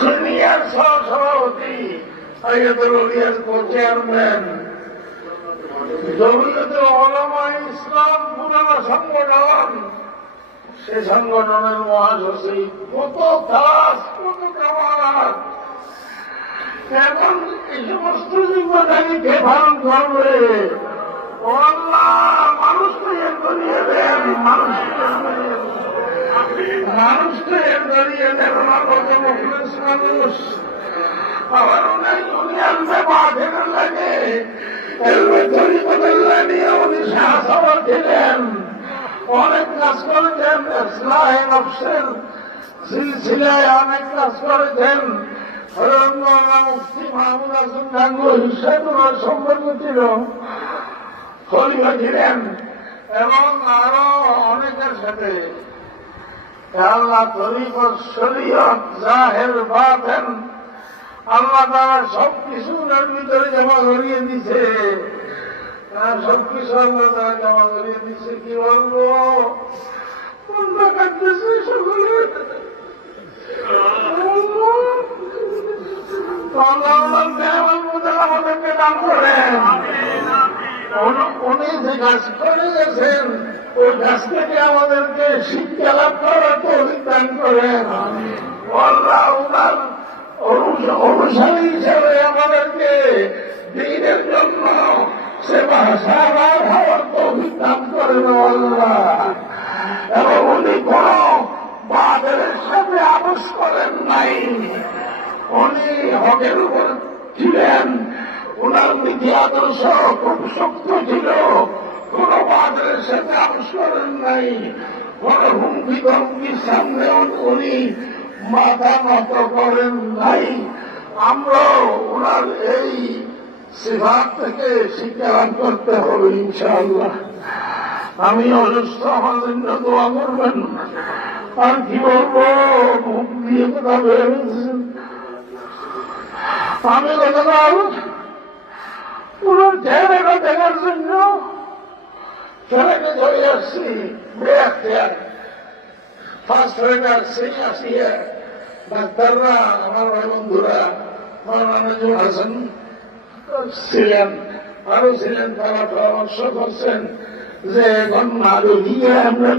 Senior সহসভাপতি chairman Jamiatul উলামা ইসলাম পুরানা সংগঠন, সে সংগঠনের মহাসচিব, কত কাজ কত কামাল। এখন এই সমস্ত জিম্মাদারিকে পালন করবে। ও আল্লাহ, মানুষকে করিয়ে দেন, মানুষকে দাঁড়িয়ে দেন না। কত মুখলেস মানুষ আবার অনেক দুনিয়ার ব্যাপার লাগে নিয়ে উনি শাহসভা ছিলেন, অনেক কাজ করেছেন। ইসলাহে নফসের সিলসিলায় অনেক কাজ করেছেন। মুফতি মাহমুদ হাসান গাঙ্গুহি সেগুলোর সম্পর্ক ছিল, খলিফা ছিলেন এবং আরো অনেকের সাথে আল্লাহ তরিকত শরীয়ত জাহের বাতেন আল্লাহ তারা সবকিছু ওনার ভিতরে জমা করিয়ে দিছে। সবকিছু আল্লাহ তারা জমা করিয়ে দিছে। কি বলবো, বন্ধা কাটতেছে সকলে। আমাদেরকে দান করেন। উনি যে কাজ করে গেছেন ওই কাজ থেকে আমাদেরকে শিক্ষা লাভ করার তৌফিক দান করেন। আল্লাহ ওনার অনুসারী হিসেবে আমাদেরকে দিনের জন্য সেবা সারা হওয়ার তৌফিক দান করেন আল্লাহ। এবং উনি কোন বাদের সাথে আপোষ করেন নাই, উনি হকের উপর ছিলেন। ওনার নীতি আদর্শ খুব শক্ত ছিল, কোন বাদের সাথে আপোষ করেন নাই, কোন হুমকি ধমকির সামনে উনি মাথা নত করেন নাই। আমরা ওনার এই সিফাত থেকে শিক্ষা লাভ করতে হবে ইনশাআল্লাহ। আমি অসুস্থ, আমার জন্য দোয়া করবেন। আর কি বলবো, মুখ দিয়ে কথা বেরিয়েছেন। আমি গতকাল ওনার চেহারাটা দেখার জন্য ছেলেকে চলে আসছি, ফার্স্ট হয়ে আসছি। আসিয়া ডাক্তাররা, আমার ভাই বন্ধুরা, মাওলানা হাসান ছিলেন, আরো ছিলেন, তারা পরামর্শ করছেন যে এখন আরো গিয়ে আমরা